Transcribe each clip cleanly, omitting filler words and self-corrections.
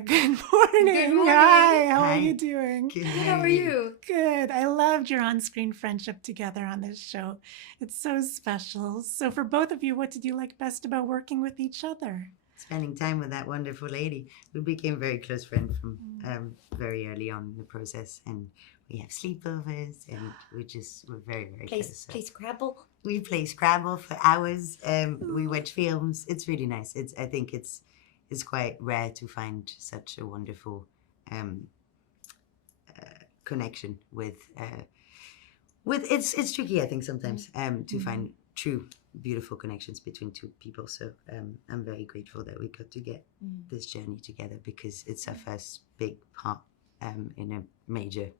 Good morning. Good morning. Hi, how are Hi. you doing? Good. How are you? Good. I loved your on-screen friendship together on this show. It's so special. So for both of you, what did you like best about working with each other? Spending time with that wonderful lady. We became very close friends from very early on in the process, and we have sleepovers, and we're very, very close. So Play Scrabble. we play Scrabble for hours. We watch films. It's really nice. I think it's quite rare to find such a wonderful connection with. It's tricky, I think, sometimes to find true beautiful connections between two people. So I'm very grateful that we got to get this journey together, because it's our first big part in a major,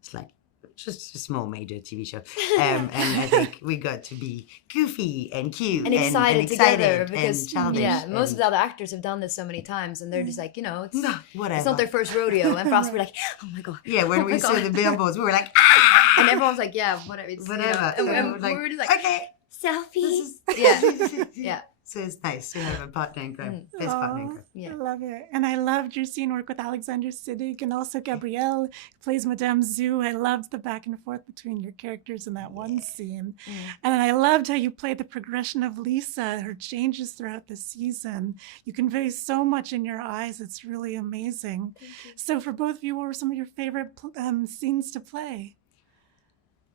it's like just a small major TV show, and I think we got to be goofy and cute And excited together, and because childish most of the other actors have done this so many times, and they're just like, it's whatever. it's not their first rodeo. And for us, we're like, oh my god. Yeah, when oh we my saw God. the billboards, we were like, ah! And everyone's like, yeah, whatever. It's, Whatever. and And we were we like, were just like, okay. selfie. Yeah. Yeah. So it's nice to have a partner in crime. Best partner in crime. Yeah. I love it. And I loved your scene work with Alexander Siddig and also Gabrielle, who plays Madame Zhu. I loved the back and forth between your characters in that one scene. And I loved how you played the progression of Lisa, her changes throughout the season. You convey so much in your eyes. It's really amazing. So for both of you, what were some of your favorite scenes to play?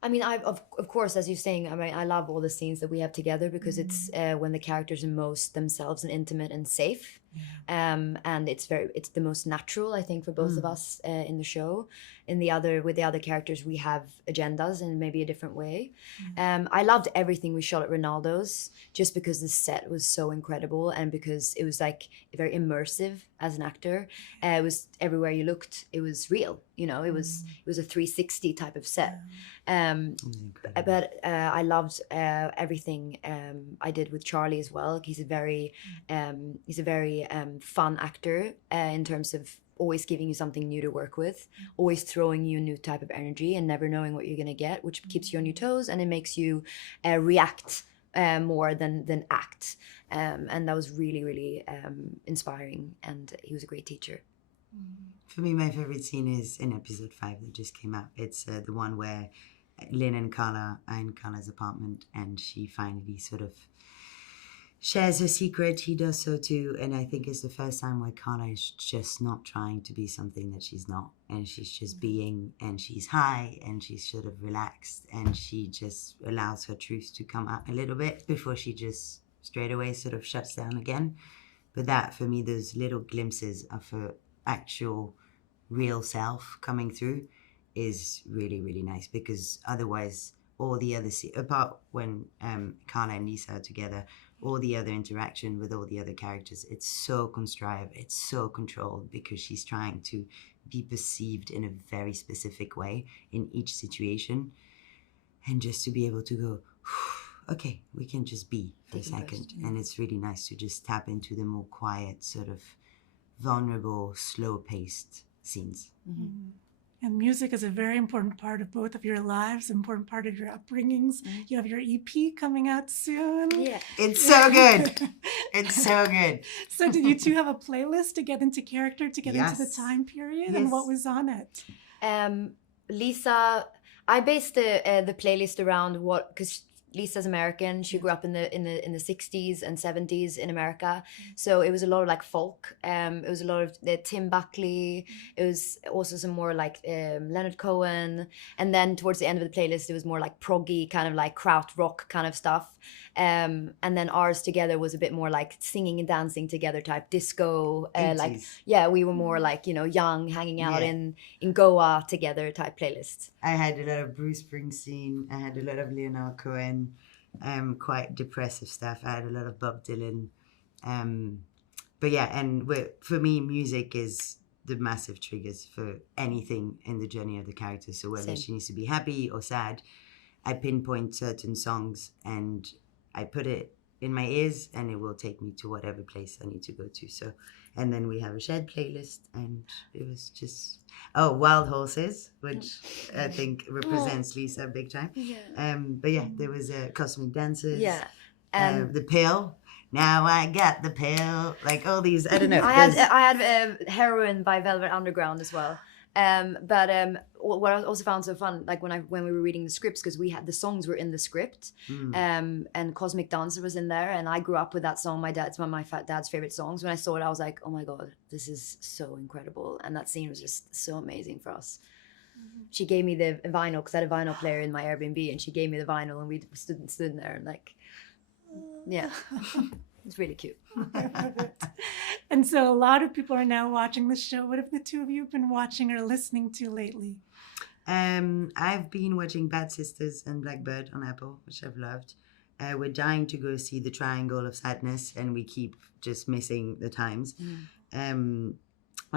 I mean, of course, as you're saying, I mean, I love all the scenes that we have together, because it's when the characters are most themselves and intimate and safe. And it's the most natural, I think, for both of us in the show. With the other characters, we have agendas in maybe a different way. I loved everything we shot at Ronaldo's, just because the set was so incredible, and because it was like very immersive as an actor. It was everywhere you looked, it was real. It was a 360 type of set. But I loved everything I did with Charlie as well. He's a very fun actor in terms of always giving you something new to work with, always throwing you a new type of energy, and never knowing what you're going to get, which keeps you on your toes, and it makes you react more than act. And that was really, really inspiring, and he was a great teacher. For me, my favorite scene is in episode 5 that just came out. It's the one where Lin and Karla are in Karla's apartment, and she finally sort of shares her secret. He does so too, and I think it's the first time where Karla is just not trying to be something that she's not, and she's just being, and she's high, and she's sort of relaxed, and she just allows her truth to come out a little bit before she just straight away sort of shuts down again. But that, for me, those little glimpses of her actual real self coming through is really, really nice, because otherwise all the other apart when Karla and Lisa are together, all the other interaction with all the other characters, it's so contrived, it's so controlled, because she's trying to be perceived in a very specific way in each situation, and just to be able to go, okay, we can just be for a second. And it's really nice to just tap into the more quiet, sort of vulnerable, slow-paced scenes. And music is a very important part of both of your lives, important part of your upbringings. You have your EP coming out soon. Yeah. It's so good. It's so good. So did you two have a playlist to get into character, to get into the Yes. time period? Yes. And what was on it? Lisa, I based the playlist around because Lisa's American. She grew up in the 60s and 70s in America, so it was a lot of like folk. It was a lot of Tim Buckley. It was also some more like Leonard Cohen, and then towards the end of the playlist, it was more like proggy, kind of like krautrock kind of stuff. And then ours together was a bit more like singing and dancing together type disco. Like 80s. we were more like young, hanging out Yeah. in Goa together type playlists. I had a lot of Bruce Springsteen. I had a lot of Leonard Cohen. Quite depressive stuff. I had a lot of Bob Dylan. But yeah, and for me, music is the massive triggers for anything in the journey of the character. So whether she needs to be happy or sad, I pinpoint certain songs and I put it in my ears, and it will take me to whatever place I need to go to. So, and then we have a shared playlist, and it was just Wild Horses, which I think represents Lisa big time. Yeah. But yeah, there was Cosmic Dancers. Yeah. The Pill. Now I got the pill. Like all these, I don't know. I had Heroin by Velvet Underground as well. But what I also found so fun, like when we were reading the scripts, because the songs were in the script, and Cosmic Dancer was in there, and I grew up with that song. It's one of my dad's favorite songs. When I saw it, I was like, oh my god, this is so incredible, and that scene was just so amazing for us. She gave me the vinyl, because I had a vinyl player in my Airbnb, and she gave me the vinyl, and we stood there and like, yeah. It's really cute. I love it. And so a lot of people are now watching the show. What have the two of you been watching or listening to lately? I've been watching Bad Sisters and Blackbird on Apple, which I've loved. We're dying to go see The Triangle of Sadness, and we keep just missing the times. I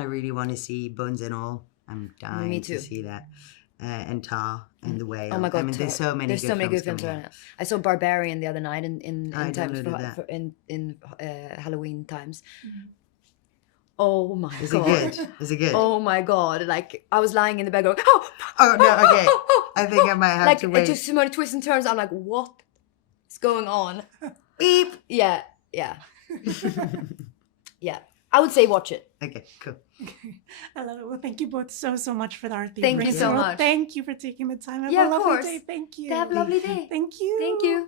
really want to see Bones and All. I'm dying to see that. And Tar and The Whale. Oh my god! I mean, there's so many good films on it. I saw Barbarian the other night in Halloween times. Oh my god! Is it good? Oh my god! Like I was lying in the bed going, oh no, okay. I think I might have to wait. Like just so many twists and turns. I'm like, what is going on? Beep. Yeah. Yeah. I would say watch it. Okay, cool. I love it. Well, thank you both so much for the art. Thank you so much. Thank you for taking the time. Have a lovely day. Thank you. Have a lovely day. Thank you. Thank you.